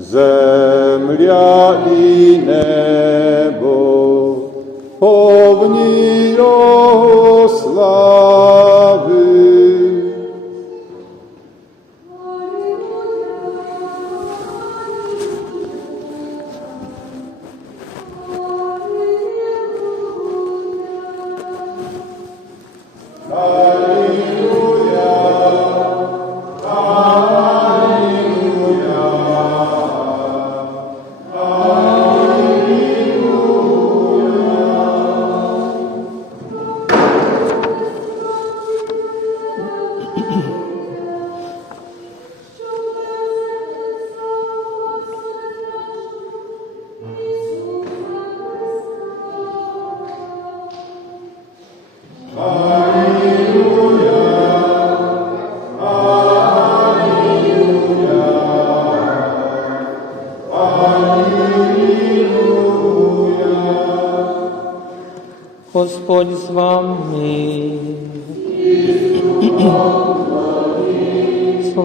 Земля і небо повні його слави.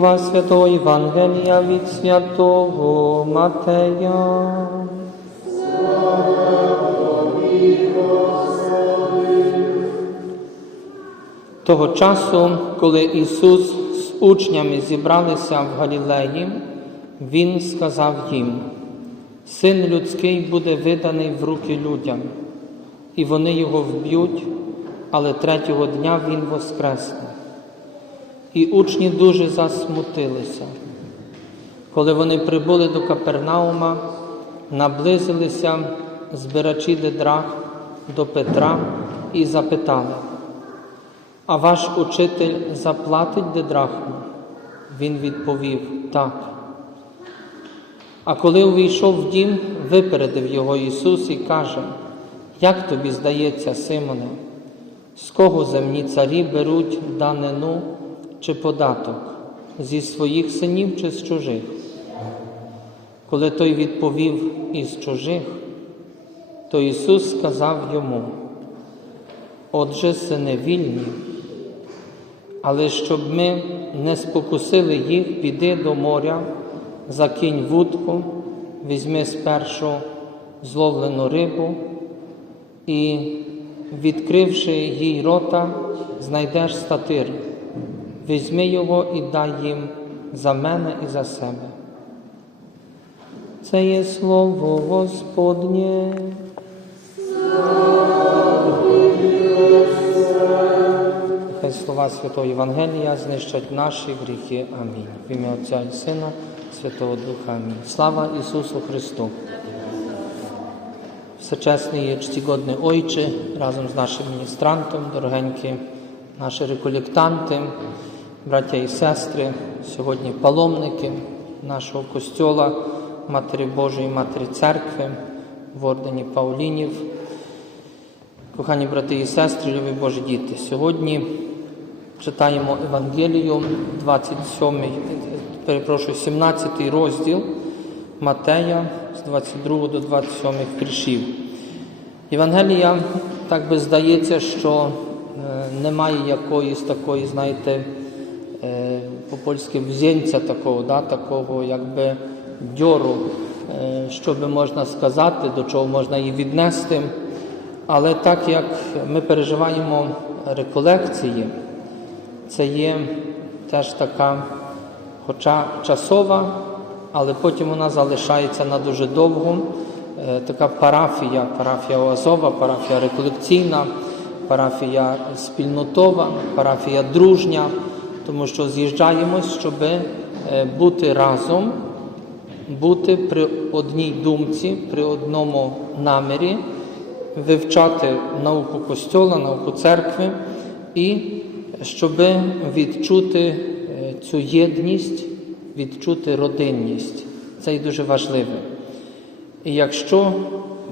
Слова Святого Євангелія від Святого Матея. Того часу, коли Ісус з учнями зібралися в Галілеї, Він сказав їм: Син людський буде виданий в руки людям, і вони його вб'ють, але третього дня Він воскресне. І учні дуже засмутилися. Коли вони прибули до Капернаума, наблизилися збирачі дедрах до Петра і запитали, а ваш учитель заплатить дедрахму? Він відповів так. А коли увійшов в дім, випередив його Ісус і каже, як тобі здається, Симоне, з кого земні царі беруть данину чи податок? Зі своїх синів чи з чужих? Коли той відповів із чужих, то Ісус сказав йому, отже, сини вільні, але щоб ми не спокусили їх, піди до моря, закинь вудку, візьми спершу зловлену рибу і, відкривши їй рота, знайдеш статир. Візьми його і дай їм за мене і за себе. Це є слово Господнє. Хай слова Святого Євангелія знищать наші гріхи. Амінь. В ім'я Отця і Сина, Святого Духа. Амінь. Слава Ісусу Христу. Всечесний і чтігодний Ойче, разом з нашим міністрантом, дорогенькі наші реколектанти, браття і сестри, сьогодні паломники нашого костьола, Матері Божої, Матері Церкви, в ордені Паулінів. Кохані брати і сестри, любі Божі діти, сьогодні читаємо Евангелію, 27, перепрошую, 17 розділ Матея з 22 до 27 віршів. Євангелія, так би здається, що немає якоїсь такої, знаєте, е, по-польськи взєнця такого, да, такого якби дьору, е, що би можна сказати, до чого можна її віднести. Але так як ми переживаємо реколекції, це є теж така, хоча часова, але потім вона залишається на дуже довго. Е, Така парафія, парафія Оазова, парафія реколекційна, парафія спільнотова, парафія дружня, тому що з'їжджаємось, щоб бути разом, бути при одній думці, при одному намірі вивчати науку Костьола, науку церкви і щоб відчути е, цю єдність, відчути родинність. Це і дуже важливо. І якщо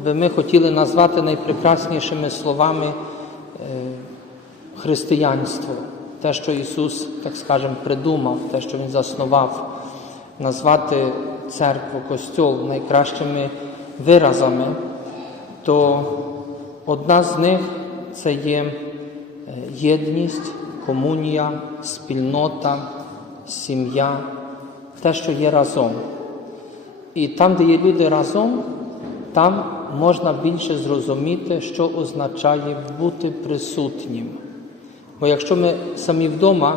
би ми хотіли назвати найпрекраснішими словами е, християнство, те, що Ісус, так скажемо, придумав, те, що Він заснував, назвати церкву, костьол найкращими виразами, то одна з них це є е, єдність, комунія, спільнота, сім'я, те, що є разом. І там, де є люди разом, там можна більше зрозуміти, що означає бути присутнім. Бо якщо ми самі вдома,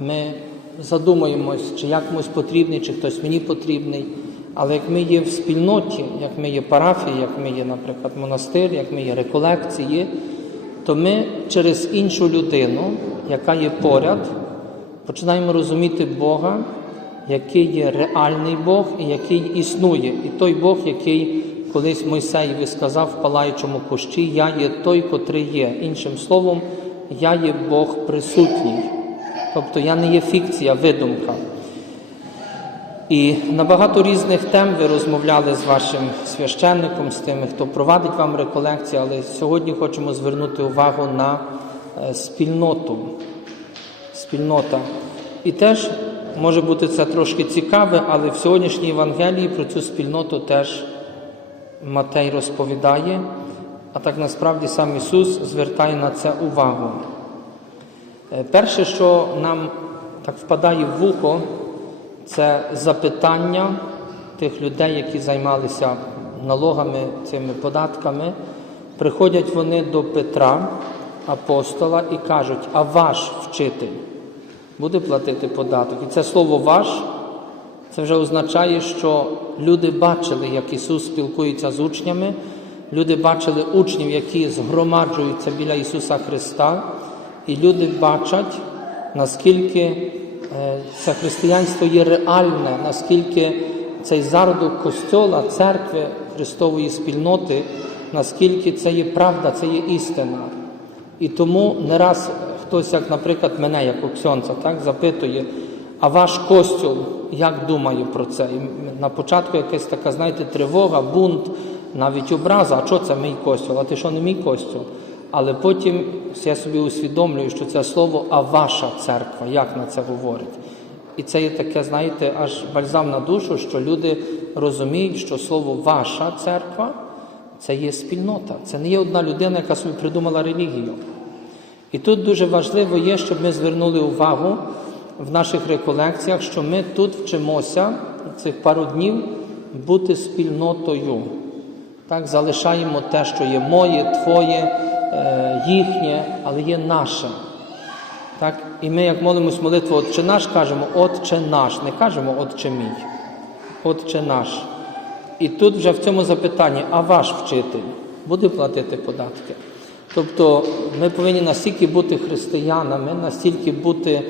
ми задумуємось, чи я комусь потрібний, чи хтось мені потрібний. Але як ми є в спільноті, як ми є парафії, як ми є, наприклад, монастир, як ми є реколекції, то ми через іншу людину, яка є поряд, починаємо розуміти Бога, який є реальний Бог і який існує. І той Бог, який колись Мойсеєві сказав палаючому кущі, я є той, котрий є. Іншим словом, я є Бог присутній. Тобто я не є фікція, видумка. І на багато різних тем ви розмовляли з вашим священником, з тими, хто провадить вам реколекції, але сьогодні хочемо звернути увагу на е, спільноту. Спільнота. І теж може бути це трошки цікаве, але в сьогоднішній Євангелії про цю спільноту теж Матей розповідає, а так насправді сам Ісус звертає на це увагу. Е, Перше, що нам так впадає в вухо, це запитання тих людей, які займалися налогами, цими податками. Приходять вони до Петра, апостола, і кажуть, а ваш вчитель буде платити податок. І це слово ваш це вже означає, що люди бачили, як Ісус спілкується з учнями, люди бачили учнів, які згромаджуються біля Ісуса Христа, і люди бачать, наскільки е, це християнство є реальне, наскільки цей зародок Костьола, церкви Христової спільноти, наскільки це є правда, це є істина. І тому не раз хтось, як, наприклад, мене, як Оксьонця, так, запитує, а ваш костюл як думає про це? І на початку якась така, знаєте, тривога, бунт, навіть образа, а що це мій костюл? А ти що не мій костюл? Але потім я собі усвідомлюю, що це слово а ваша церква, як на це говорить. І це є таке, знаєте, аж бальзам на душу, що люди розуміють, що слово ваша церква це є спільнота. Це не є одна людина, яка собі придумала релігію. І тут дуже важливо є, щоб ми звернули увагу в наших реколекціях, що ми тут вчимося цих пару днів бути спільнотою. Так, залишаємо те, що є моє, твоє, е, їхнє, але є наше. Так? І ми, як молимось молитву Отче наш, кажемо Отче наш, не кажемо Отче мій, Отче наш. І тут вже в цьому запитанні, а ваш вчитель буде платити податки? Тобто ми повинні настільки бути християнами, настільки бути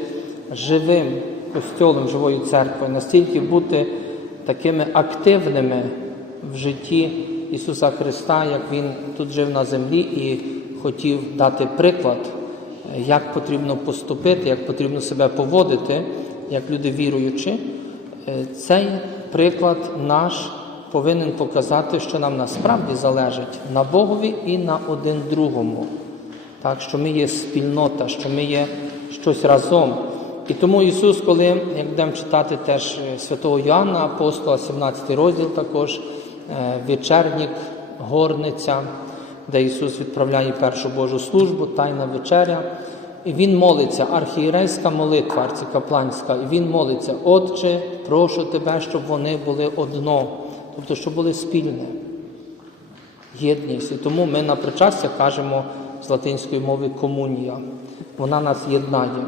живим костьолом, живою церквою, настільки бути такими активними в житті Ісуса Христа, як Він тут жив на землі і хотів дати приклад, як потрібно поступити, як потрібно себе поводити, як люди віруючі. Е, Цей приклад наш повинен показати, що нам насправді залежить на Богові і на один другому. Так, що ми є спільнота, що ми є щось разом. І тому Ісус, коли, як будемо читати теж е, святого Йоанна, апостола, 17 розділ також, е, вечернік, горниця, де Ісус відправляє першу Божу службу, Тайна вечеря. І Він молиться, архієрейська молитва, арцикапланська, і Він молиться, Отче, прошу Тебе, щоб вони були одно, тобто, щоб були спільне. Єдність. І тому ми на причастя кажемо з латинської мови комунія. Вона нас єднає.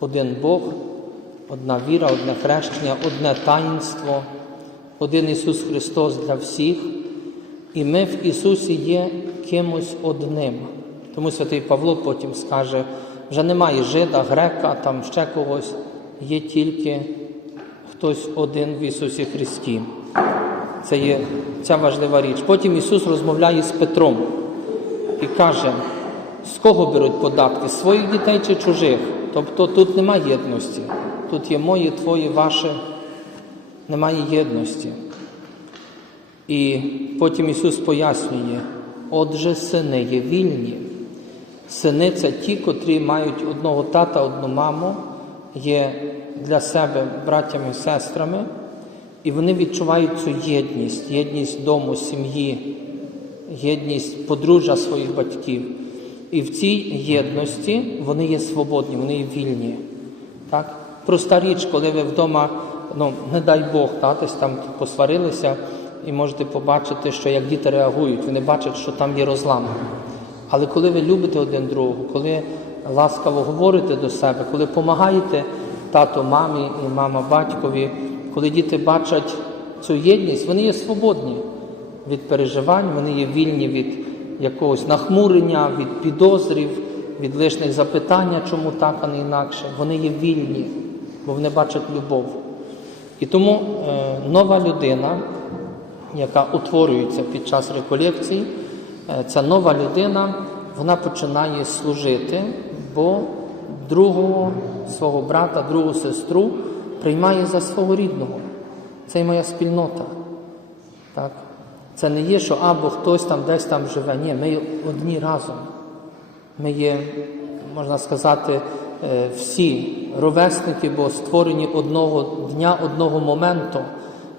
Один Бог, одна віра, одне хрещення, одне таїнство, один Ісус Христос для всіх. І ми в Ісусі є кимось одним. Тому святий Павло потім скаже, вже немає жида, грека, там ще когось, є тільки хтось один в Ісусі Христі. Це є ця важлива річ. Потім Ісус розмовляє з Петром і каже, з кого беруть податки? Своїх дітей чи чужих? Тобто тут немає єдності. Тут є моє, твоє, ваше, немає єдності. І потім Ісус пояснює, отже, сини є вільні. Сини це ті, котрі мають одного тата, одну маму, є для себе браттями і сестрами, і вони відчувають цю єдність, єдність дому, сім'ї, єдність подружжя своїх батьків. І в цій єдності вони є свободні, вони є вільні. Так? Проста річ, коли ви вдома ну не дай Бог, та, десь там посварилися, і можете побачити, що як діти реагують, вони бачать, що там є розлам. Але коли ви любите один другого, коли ласкаво говорите до себе, коли допомагаєте тато мамі і мама батькові, коли діти бачать цю єдність, вони є свободні від переживань, вони є вільні від якогось нахмурення, від підозрів, від лишних запитання, чому так, а не інакше. Вони є вільні, бо вони бачать любов. І тому е, нова людина, яка утворюється під час реколекцій, е, ця нова людина, вона починає служити, бо другого свого брата, другу сестру приймає за свого рідного. Це є моя спільнота. Так? Це не є, що або хтось там десь там живе. Ні, ми одні разом. Ми є, можна сказати, е, всі ровесники, бо створені одного дня, одного моменту.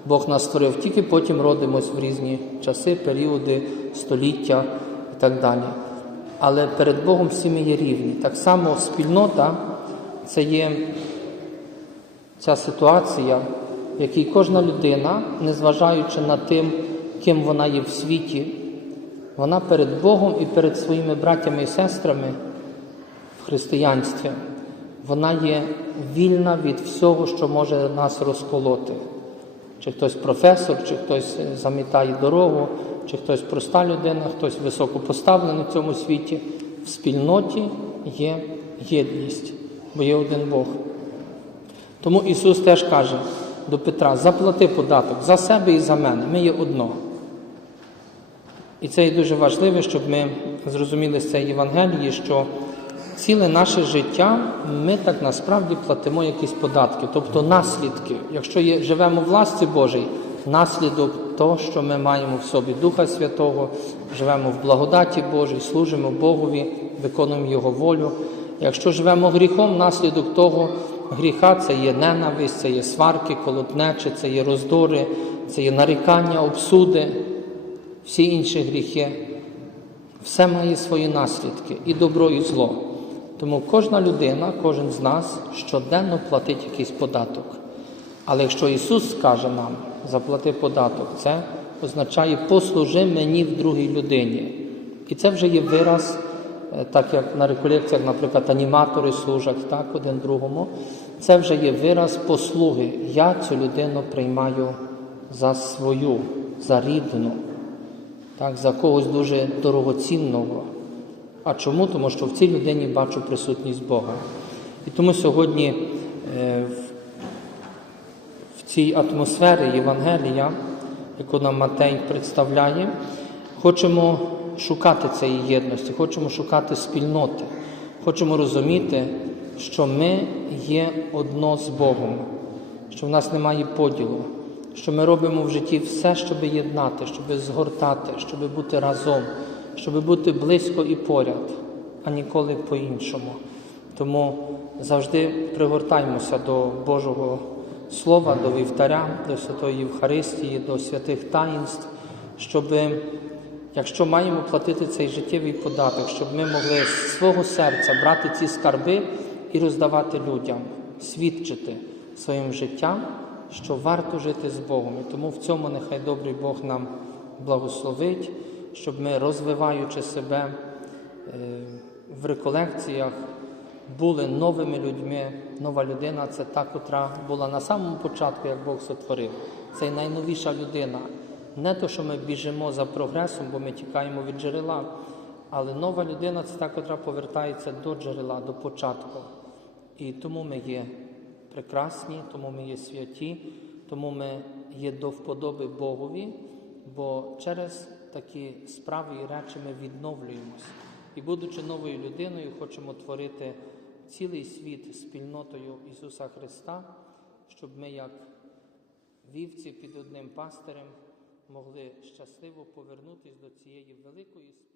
Бог нас створив, тільки потім родимось в різні часи, періоди, століття і так далі. Але перед Богом всі ми є рівні. Так само спільнота це є ця ситуація, в якій кожна людина, незважаючи на тим, ким вона є в світі, вона перед Богом і перед своїми братями і сестрами в християнстві, вона є вільна від всього, що може нас розколоти. Чи хтось професор, чи хтось е, замітає дорогу, чи хтось проста людина, хтось високо поставлений в цьому світі. В спільноті є єдність, бо є один Бог. Тому Ісус теж каже до Петра: заплати податок за себе і за мене. Ми є одно. І це є дуже важливо, щоб ми зрозуміли з цієї Євангелії, що ціле наше життя ми так насправді платимо якісь податки, тобто наслідки. Якщо є, живемо в ласці Божій, наслідок того, що ми маємо в собі Духа Святого, живемо в благодаті Божій, служимо Богові, виконуємо Його волю. Якщо живемо гріхом, наслідок того гріха це є ненависть, це є сварки, колотнечі, це є роздори, це є нарікання, обсуди, всі інші гріхи. Все має свої наслідки, і добро, і зло. Тому кожна людина, кожен з нас щоденно платить якийсь податок. Але якщо Ісус скаже нам заплати податок, це означає послужи мені в другій людині. І це вже є вираз, е, так як на реколекціях, наприклад, аніматори служать так один другому. Це вже є вираз послуги. Я цю людину приймаю за свою, за рідну так, за когось дуже дорогоцінного. А чому? Тому що в цій людині бачу присутність Бога. І тому сьогодні е, в, цій атмосфері Євангелія, яку нам Матей представляє, хочемо шукати цієї єдності, хочемо шукати спільноти, хочемо розуміти, що ми є одно з Богом, що в нас немає поділу, що ми робимо в житті все, щоб єднати, щоб згортати, щоб бути разом, щоб бути близько і поряд, а ніколи по-іншому. Тому завжди пригортаймося до Божого Слова, до вівтаря, до Святої Євхаристії, до святих таїнств, щоб, якщо маємо платити цей життєвий податок, щоб ми могли з свого серця брати ці скарби і роздавати людям, свідчити своїм життям що варто жити з Богом. І тому в цьому нехай добрий Бог нам благословить, щоб ми, розвиваючи себе е, в реколекціях, були новими людьми. Нова людина це та, котра була на самому початку, як Бог сотворив. Це найновіша людина. Не то, що ми біжимо за прогресом, бо ми тікаємо від джерела, але нова людина це та, котра повертається до джерела, до початку. І тому ми є прекрасні, тому ми є святі, тому ми є до вподоби Богові, бо через такі справи і речі ми відновлюємось. І, будучи новою людиною, хочемо творити цілий світ спільнотою Ісуса Христа, щоб ми, як вівці під одним пастирем, могли щасливо повернутися до цієї великої спільноти.